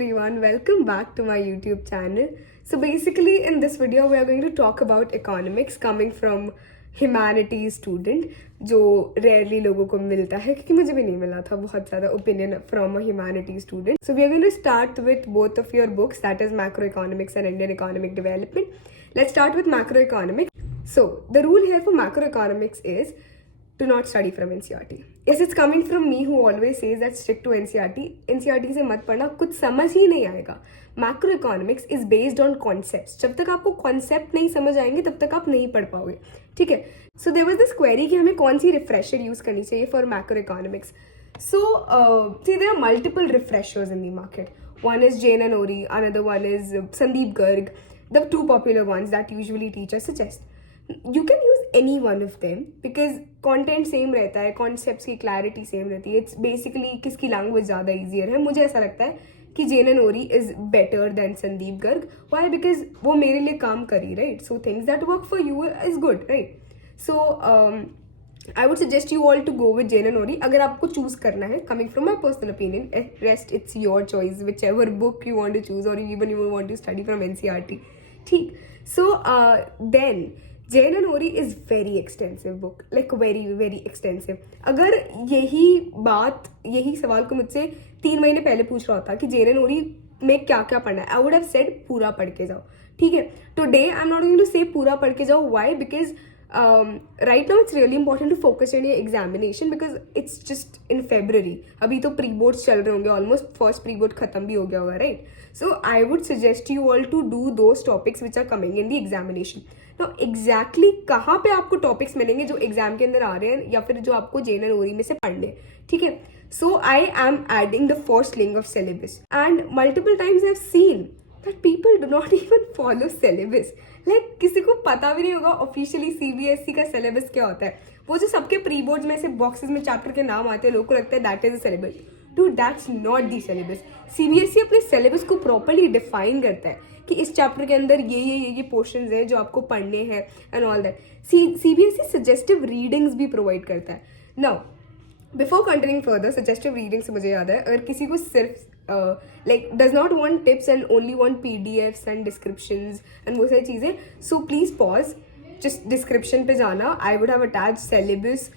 everyone, welcome back to my YouTube channel. So basically in this video we are going to talk about economics coming from humanities student, जो rarely लोगों को मिलता है क्योंकि मुझे भी नहीं मिला था बहुत ज़्यादा opinion from a humanities student. So we are going to start with both of your books, that is macroeconomics and Indian economic development. Let's start with macroeconomics. So the rule here for macroeconomics is to not study from NCERT. Yes, it's coming from me who always says that stick to NCERT. NCERT से मत पढ़ना, कुछ समझ ही नहीं आएगा. Macroeconomics is based on concepts. जब तक आपको concept नहीं समझ आएंगे तब तक आप नहीं पढ़ पाओगे. ठीक है. So there was this query कि हमें कौन सी refresher use करनी चाहिए for macroeconomics. So see, there are multiple refreshers in the market. One is Jain and Ori, another one is Sandeep Garg. The two popular ones that usually teachers suggest. You can use any one of them because content same रहता है, concepts की clarity same रहती है. It's basically किसकी language ज़्यादा easier है. मुझे ऐसा लगता है कि Jain and Ori is better than Sandeep Garg. Why? Because वो मेरे लिए काम करी, right? So things that work for you is good, right? So I would suggest you all to go with Jain and Ori अगर आपको choose करना है. Coming from my personal opinion, rest it's your choice, whichever book you want to choose or even you want to study from NCERT. ठीक. So then Jain and Ori is very extensive book, like very very extensive. अगर यही सवाल को मुझसे 3 महीने पहले पूछ रहा होता कि Jain and Ori में क्या क्या पढ़ना है, I would have said पूरा पढ़ के जाओ. ठीक है. Today I'm not going to say पूरा पढ़ के जाओ. Why? Because right now it's really important to focus on your examination because it's just in February. अभी तो pre boards चल रहे होंगे, almost first pre board खत्म भी हो गया होगा, right? So I would suggest you all to do those topics which are coming in the examination. Now exactly कहाँ पे आपको topics मिलेंगे जो exam के अंदर आ रहे हैं या फिर जो आपको Jain and Ori में से पढ़ने हैं, ठीक है? So I am adding the first link of syllabus and multiple times I've seen that people do not even follow syllabus. Like किसी को पता भी नहीं होगा officially CBSE का syllabus क्या होता है. वो जो सबके प्री बोर्ड्स में से बॉक्सेस में चैप्टर के नाम आते हैं, लोगों को लगता है that is the syllabus. Dude, that's not the syllabus. CBSE अपने सिलेबस को प्रॉपरली डिफाइन करता है कि इस चैप्टर के अंदर ये पोर्शंस हैं जो आपको पढ़ने हैं and all that. CBSE suggestive readings भी प्रोवाइड करता है. Now before continuing further, suggestive reading से मुझे याद है, अगर किसी को सिर्फ like does not want tips and only want PDFs and descriptions and वो सारी चीज़ें, so please pause, just description पे जाना. I would have attached syllabus,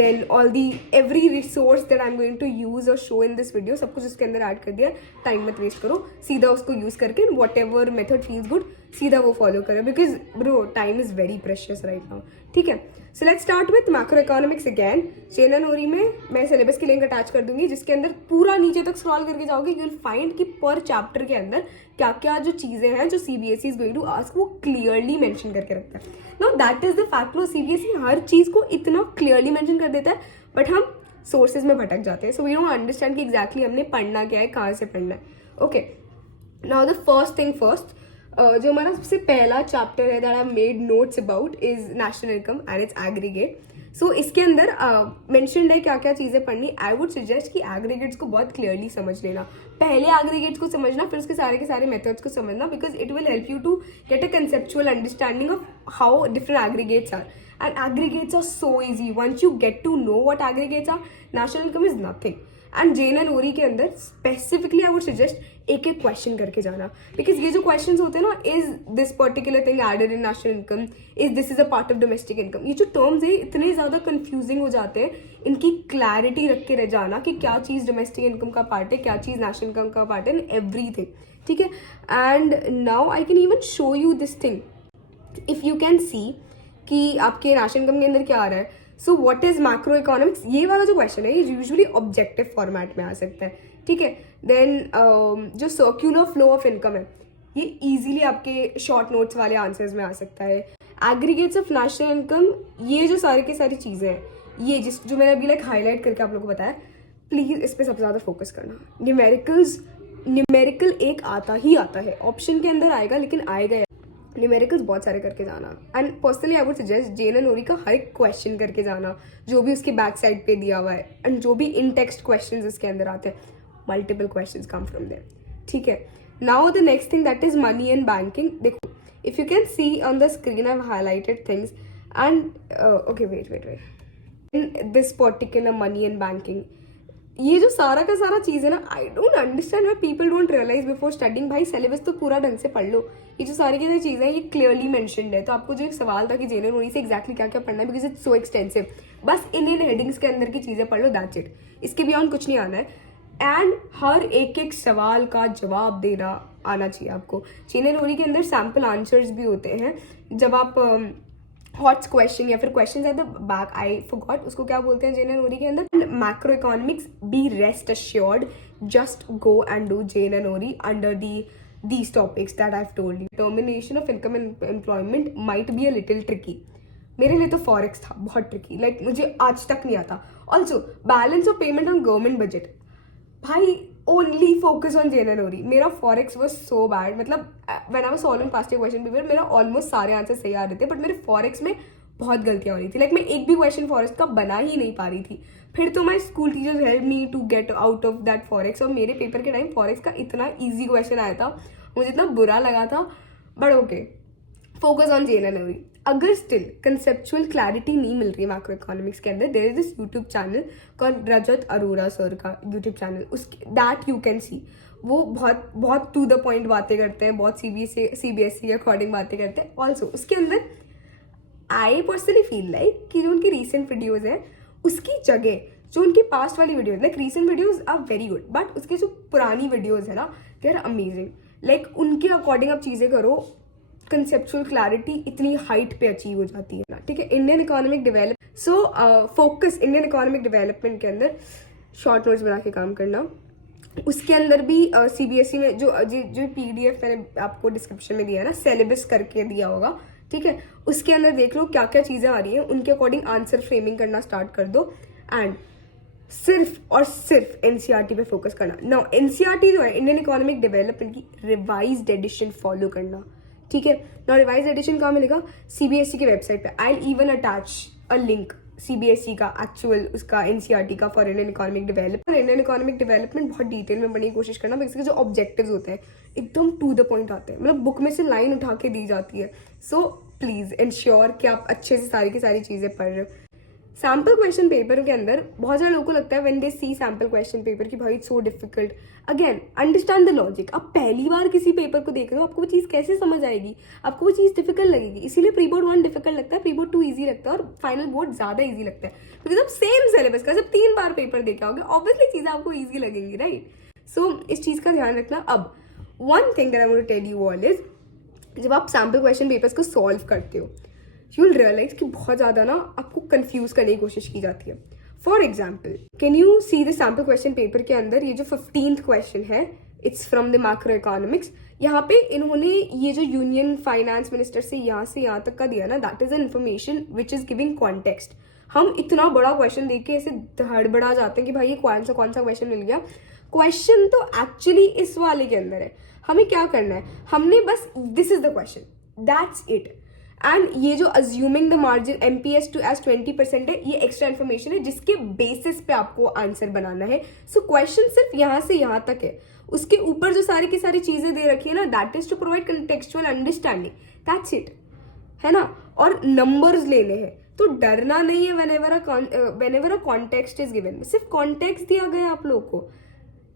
then all the every resource that I'm going to use or show in this video, सब कुछ उसके अंदर add कर दिया. टाइम मत वेस्ट करो, सीधा उसको यूज़ करके whatever method feels good सीधा वो फॉलो करो because bro time is very precious right now. ठीक है. So let's start with macroeconomics again. Jain and Ori में मैं सिलेबस की लिंक अटैच कर दूंगी जिसके अंदर पूरा नीचे तक स्क्रॉल करके जाओगे, you will find कि पर चैप्टर के अंदर क्या क्या जो चीज़ें हैं जो CBSE is going to ask वो क्लियरली मेंशन करके रखता है. Now that is the fact, low CBSE हर चीज़ को इतना क्लियरली मेंशन कर देता है बट हम सोर्सेज में भटक जाते हैं. सो वी डोंट अंडरस्टैंड कि एग्जैक्टली हमने पढ़ना क्या है, कहाँ से पढ़ना है. Okay. Now the first thing first, जो हमारा सबसे पहला चैप्टर है that I made notes about is national income and its aggregate. So इसके अंदर मेंशनड है क्या क्या चीज़ें पढ़नी. आई वुड सजेस्ट कि एग्रीगेट्स को बहुत क्लियरली समझ लेना. पहले एग्रीगेट्स को समझना, फिर उसके सारे के सारे मेथड्स को समझना because it will help you to get a conceptual understanding of how different aggregates are. And aggregates are so easy. Once you get to know what aggregates are, national income is nothing. And Jain and Ori के अंदर specifically I would suggest एक एक question करके जाना because ये जो questions होते हैं ना, is this particular thing added in national income, is this is a part of domestic income, ये जो टर्म्स है इतने ज़्यादा confusing हो जाते हैं. इनकी क्लैरिटी रख के रह जाना कि क्या चीज़ डोमेस्टिक इनकम का पार्ट है, क्या चीज़ नेशनल इनकम का पार्ट है, एवरीथिंग. ठीक है. And now I can even show you this thing if you can सी कि आपके नेशनल इनकम के अंदर क्या आ रहा है. So what is macro economics, ये वाला जो क्वेश्चन है ये यूजुअली ऑब्जेक्टिव फॉर्मेट में आ सकता है. ठीक है. देन जो सर्क्यूलर फ्लो ऑफ इनकम है ये इजीली आपके शॉर्ट नोट्स वाले आंसर्स में आ सकता है. एग्रीगेट्स ऑफ नेशनल इनकम, ये जो सारी की सारी चीज़ें हैं, ये जो मैंने अभी लाइक हाईलाइट करके आप लोगों को बताया, प्लीज़ इस पर सबसे ज़्यादा फोकस करना. न्यूमेरिकल एक आता ही आता है, ऑप्शन के अंदर आएगा लेकिन आएगा. न्यूमेरिकल्स बहुत सारे करके जाना. And personally I would suggest जेन एंड ओरी का हर एक क्वेश्चन करके जाना जो भी उसकी बैक साइड पे दिया हुआ है एंड जो भी इन टेक्स्ट क्वेश्चंस इसके अंदर आते हैं, multiple questions come from there. ठीक है. Now the next thing that is money and banking. देखो, if you can see on the screen I have highlighted things and okay wait in this particular money and banking ये जो सारा का सारा चीज़ है ना, I don't understand why people don't realise before studying. भाई सिलेबस तो पूरा ढंग से पढ़ लो, ये जो सारी की सारी चीज़ें हैं ये क्लियरली मेंशन्ड है। तो आपको जो एक सवाल था कि जेनरल नॉलेज से एग्जैक्टली क्या क्या पढ़ना है, बिकॉज इट्स सो एक्सटेंसिव, बस इन हेडिंग्स के अंदर की चीज़ें पढ़ लो, दैट्स इट। इसके बियॉन्ड कुछ नहीं आना है। एंड हर एक एक सवाल का जवाब देना आना चाहिए आपको। जेनरल नॉलेज के अंदर सैम्पल आंसर्स भी होते हैं, जब आप हॉट्स क्वेश्चन या फिर question at the back, I forgot उसको क्या बोलते हैं जेएनएन ओरी के अंदर। Macroeconomics, be rest assured, just go and do जेएनएन ओरी under these topics that I've told you. Determination of income and employment might be a little tricky. मेरे लिए तो फॉरेक्स था बहुत ट्रिकी, लाइक मुझे आज तक नहीं आता। Also balance of payment on government budget, भाई ओनली फोकस ऑन जेएनएन ओरी। मेरा फॉरेक्स वाज सो बैड, मतलब when I was solving past year question paper मेरा ऑलमोस्ट सारे आंसर सही आ रहे थे, बट मेरे फॉरेक्स में बहुत गलतियां हो रही थी। लाइक मैं एक भी क्वेश्चन फॉरेक्स का बना ही नहीं पा रही थी। फिर तो my school teachers help me to get out of that forex. और मेरे पेपर के टाइम फॉरेक्स का इतना ईजी क्वेश्चन आया था, मुझे इतना बुरा लगा था, बट ओके, फोकस ऑन जेएनएन ओरी। अगर स्टिल कंसेप्चुअल क्लैरिटी नहीं मिल रही है मैक्रो इकोनॉमिक्स के अंदर, there is this YouTube channel called Rajat Arora sir का यूट्यूब चैनल, उसके दैट यू कैन सी। वो बहुत बहुत टू द पॉइंट बातें करते हैं, बहुत सीबीएसई के अकॉर्डिंग बातें करते हैं। ऑल्सो उसके अंदर आई पर्सनली फील लाइक कि जो उनकी रीसेंट वीडियोज हैं उसकी जगह जो उनकी पास्ट वाली videos, like recent videos are very good, but उसकी जो पुरानी वीडियोज है ना, दे आर अमेजिंग। लाइक उनके अकॉर्डिंग आप चीज़ें करो, कंसेप्चुअल क्लैरिटी इतनी हाइट पे अचीव हो जाती है ना, ठीक है। Indian economic develop, so focus Indian economic development के अंदर शॉर्ट नोट्स बना के काम करना। उसके अंदर भी सीबीएसई में जो पीडीएफ मैंने आपको डिस्क्रिप्शन में दिया है ना, सिलेबस करके दिया होगा, ठीक है, उसके अंदर देख लो क्या क्या चीज़ें आ रही हैं, उनके अकॉर्डिंग आंसर फ्रेमिंग करना स्टार्ट कर दो। एंड सिर्फ और सिर्फ एनसीईआरटी पे फोकस करना। नाउ एनसीईआरटी जो है इंडियन इकोनॉमिक डेवलपमेंट की रिवाइज्ड एडिशन फॉलो करना, ठीक है। नाउ रिवाइज एडिशन कहाँ मिलेगा? सीबीएसई की वेबसाइट पे। I even attach a link CBSE का एक्चुअल उसका एनसीईआरटी का for Indian economic development. Indian economic development बहुत डिटेल में पढ़ने की कोशिश करना, बिकॉज जो ऑब्जेक्टिव्स होते हैं एकदम टू द पॉइंट आते हैं, मतलब बुक में से लाइन उठा के दी जाती है। सो प्लीज इंश्योर कि आप अच्छे से सारी की सारी चीजें पढ़ रहे हो। सैम्पल क्वेश्चन पेपर के अंदर बहुत सारे लोगों को लगता है when they see sample question paper कि भाई it's so difficult. Again understand the logic. आप पहली बार किसी पेपर को देख रहे हो, आपको वो चीज़ कैसे समझ आएगी, आपको वो चीज़ डिफिकल्ट लगेगी। इसीलिए प्री बोर्ड 1 डिफिकल्ट लगता है, प्री बोर्ड 2 ईजी लगता है और फाइनल बोर्ड ज़्यादा ईजी लगता है, बिकॉज आप सेम सिलेबस का जब 3 बार पेपर देखे होगे ऑब्वियसली चीज़ें आपको ईजी लगेंगी, राइट। सो इस चीज़ का ध्यान रखना। अब one thing that I want to tell you all is, जब आप सैम्पल क्वेश्चन पेपर्स को सॉल्व करते हो, यू विल रियलाइज कि बहुत ज़्यादा ना आपको कंफ्यूज करने की कोशिश की जाती है। For example, can you see the sample question paper के अंदर ये जो 15th क्वेश्चन है, it's from the macro economics. यहाँ पे इन्होंने ये जो यूनियन फाइनेंस मिनिस्टर से यहाँ तक का दिया ना, that is an information which is giving context. हम इतना बड़ा क्वेश्चन देख के ऐसे हड़बड़ा जाते हैं कि भाई ये कौन सा क्वेश्चन मिल गया। क्वेश्चन तो एक्चुअली इस वाले के अंदर है। हमें क्या करना है, हमने बस this is the question, that's it. And ये जो assuming the margin MPS to as 20% है, ये एक्स्ट्रा इन्फॉर्मेशन है जिसके बेसिस पे आपको आंसर बनाना है। सो क्वेश्चन सिर्फ यहाँ से यहाँ तक है, उसके ऊपर जो सारी की सारी चीजें दे रखी है ना, that is to provide contextual understanding, that's it, है ना। और नंबर्स लेने हैं, तो डरना नहीं है whenever a context is given। सिर्फ कॉन्टेक्स्ट दिया गया आप लोग को।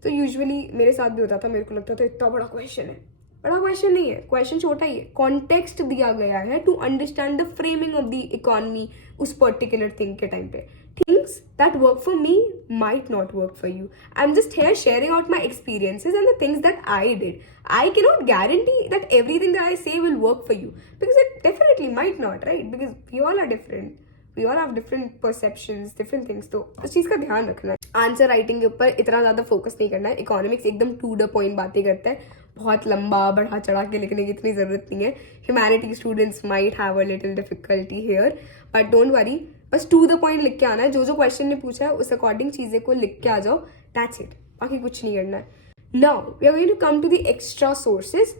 तो यूजुअली मेरे साथ भी होता था, मेरे को लगता था इतना बड़ा क्वेश्चन है, बड़ा क्वेश्चन नहीं है, क्वेश्चन छोटा ही है, कॉन्टेक्स्ट दिया गया है to understand the framing of the economy उस पर्टिकुलर थिंग के टाइम पे। Things that work for me might not work for you. I am just here sharing out my experiences and the things that I did. I cannot guarantee that everything that I say will work for you, because it definitely might not, right? Because we all are different, we all have different perceptions, different things. तो उस चीज़ का ध्यान रखना है। Answer writing के ऊपर इतना ज़्यादा फोकस नहीं करना है। इकोनॉमिक्स एकदम टू द पॉइंट बातें करता है, बहुत लंबा बढ़ा चढ़ा के लिखने की इतनी ज़रूरत नहीं है। Humanity students might have a little difficulty here, but don't worry, बस टू द पॉइंट लिख के आना है। जो क्वेश्चन ने पूछा है उस अकॉर्डिंग चीज़ें को लिख के आ जाओ, दैट्स इट, बाकी कुछ नहीं करना है। Now we are going to come to the extra sources.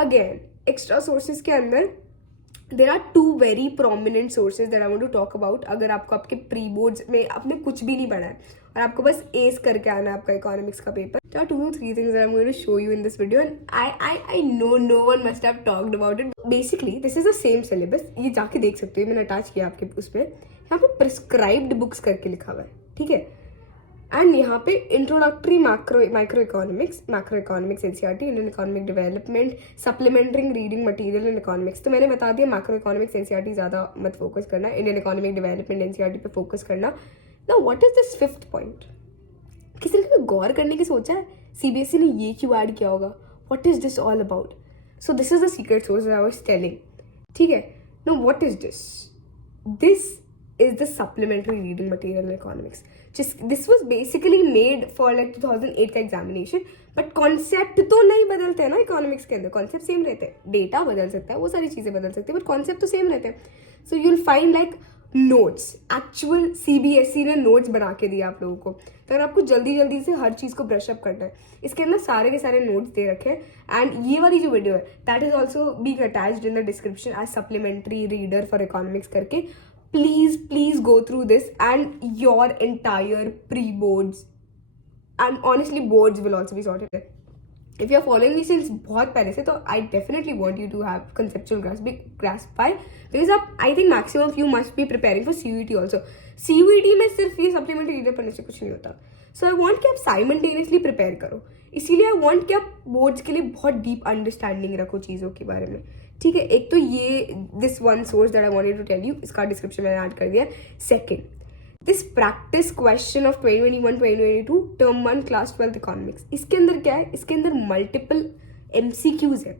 Again, extra sources के अंदर there are 2 very prominent sources that I want to talk about. अगर आपको आपके प्री बोर्ड्स में आपने कुछ भी नहीं पढ़ा है और आपको बस एस करके आना है आपका इकोनॉमिक्स का paper, there are 2 or 3 things that I'm going to show you in this video, and I know no one must have talked about it. Basically this is the same syllabus. ये जाके देख सकते हो, मैंने attach किया आपके उसमें। यहाँ पे प्रिस्क्राइब्ड बुक्स करके लिखा हुआ है, ठीक है। एंड यहाँ पे introductory micro economics NCERT, Indian economic development, supplementary reading material in economics. तो मैंने बता दिया मैक्रो इकोनॉमिक्स एनसीईआरटी ज़्यादा मत फोकस करना, इंडियन इकोनॉमिक डेवलपमेंट एनसीईआरटी पे फोकस करना। Now what is this fifth point? किसी ने कभी गौर करने की सोचा है सीबीएसई ने ये क्यों ऐड किया होगा? What is this all about? So this is the secret source I was telling, ठीक है? Know what is this? This is the supplementary reading material in economics. This was basically made for like 2008 का examination, but concept तो नहीं बदलते हैं ना economics के अंदर, concept same रहते हैं, data बदल सकता है, वो सारी चीज़ें बदल सकती है, but concept तो same रहते हैं. So you'll find like notes, actual CBSE ने notes बना के दिया आप लोगों को, तो अगर आपको जल्दी जल्दी से हर चीज़ को ब्रश अप करना है, इसके अंदर सारे के सारे notes दे रखे हैं. एंड ये वाली जो वीडियो है that is also being attached in the description as supplementary reader for economics करके. Please go through this and your entire pre-boards and honestly boards will also be sorted. If you're following me since बहुत पहले से, तो I definitely want you to have conceptual grasp by, because I think maximum of you must be preparing for CUET also. CUET में सिर्फ ये supplementary reader पढ़ने से कुछ नहीं होता. So I want कि आप simultaneously prepare करो. इसीलिए I want कि आप boards के लिए बहुत deep understanding रखो चीज़ों के बारे में, ठीक है? एक तो ये this one source that I wanted to tell you, इसका डिस्क्रिप्शन मैंने ऐड कर दिया. Second, this practice question of 2021-2022 term 1 class 12 economics. इसके अंदर क्या है? इसके अंदर मल्टीपल MCQs है.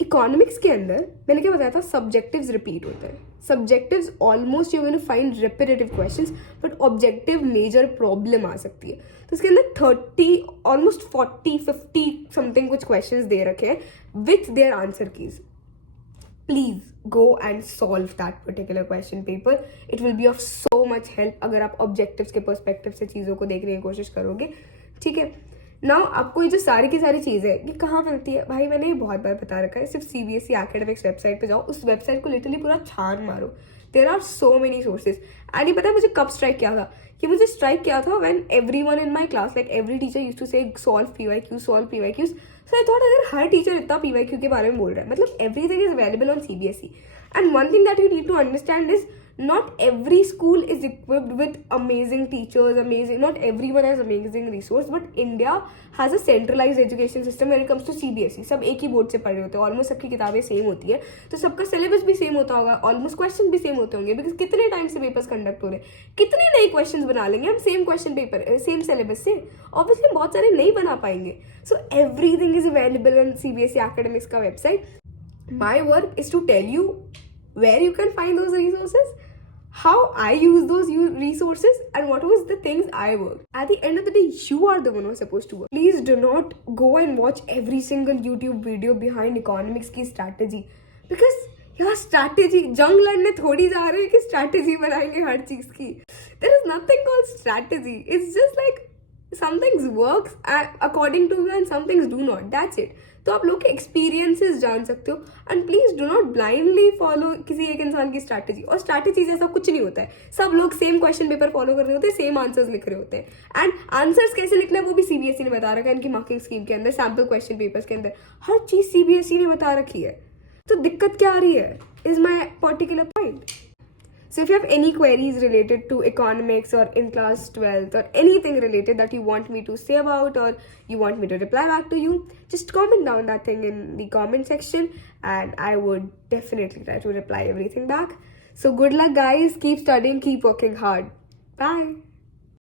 इकोनॉमिक्स के अंदर मैंने क्या बताया था, सब्जेक्टिव्स रिपीट होते हैं. Subjectives almost you going to find repetitive questions, but objective major problem आ सकती है. तो इसके अंदर 30 ऑलमोस्ट 40-50 समथिंग कुछ क्वेश्चंस दे रखे हैं with their answer keys. Please go and solve that particular question paper. It will be of so much help अगर आप ऑब्जेक्टिव्स के पर्सपेक्टिव से चीज़ों को देखने की कोशिश करोगे, ठीक है? नाउ आपको ये जो सारी की सारी चीज़ें हैं ये कहाँ मिलती है? भाई मैंने ये बहुत बार बता रखा है, सिर्फ CBSE एकेडमिक्स वेबसाइट पे जाओ, उस वेबसाइट को लिटरली पूरा छान मारो. There are so many sources. And ये पता है मुझे कब स्ट्राइक किया था? कि मुझे स्ट्राइक किया था when everyone in my class, like every teacher used to say solve PYQs. So I thought अगर हर टीचर इतना PYQ के बारे में बोल रहा है, मतलब everything is available on CBSE. And one thing that you need to understand is not every school is equipped with amazing teachers, not everyone has amazing resource, but India has a centralized education system when it comes to CBSE. सब एक ही board से पढ़ रहे होते हैं, almost सबकी किताबें same होती है, तो सबका सिलेबस भी सेम होता होगा, ऑलमोस्ट क्वेश्चन भी सेम होते होंगे, बिकॉज कितने टाइम से पेपर्स कंडक्ट हो रहे हैं, कितने नए क्वेश्चन बना लेंगे हम same question paper same syllabus से? ऑब्वियसली बहुत सारे नहीं बना पाएंगे. So everything is available on CBSE academics का website. My work is to tell you where you can find those resources, how I use those resources, and what was the things I worked. At the end of the day, you are the one who's supposed to work. Please do not go and watch every single YouTube video behind economics की strategy, because यार strategy जंग लड़ने थोड़ी जा रहे हैं कि strategy बनाएंगे हर चीज की. There is nothing called strategy. It's just like some things works according to you and some things do not. That's it. तो आप लोग के एक्सपीरियंसेस जान सकते हो. And please do not blindly follow किसी एक इंसान की स्ट्रैटेजी. और स्ट्रैटेजी जैसा कुछ नहीं होता है. सब लोग सेम क्वेश्चन पेपर फॉलो कर रहे होते हैं, सेम आंसर्स लिख रहे होते हैं. एंड आंसर्स कैसे लिखना है वो भी CBSE ने बता रखा है इनकी मार्किंग स्कीम के अंदर, सैम्पल क्वेश्चन पेपर्स के अंदर हर चीज CBSE ने बता रखी है. तो दिक्कत क्या आ रही है is my particular point. So if you have any queries related to economics or in class 12th or anything related that you want me to say about or you want me to reply back to you, just comment down that thing in the comment section and I would definitely try to reply everything back. So good luck guys, keep studying, keep working hard. Bye.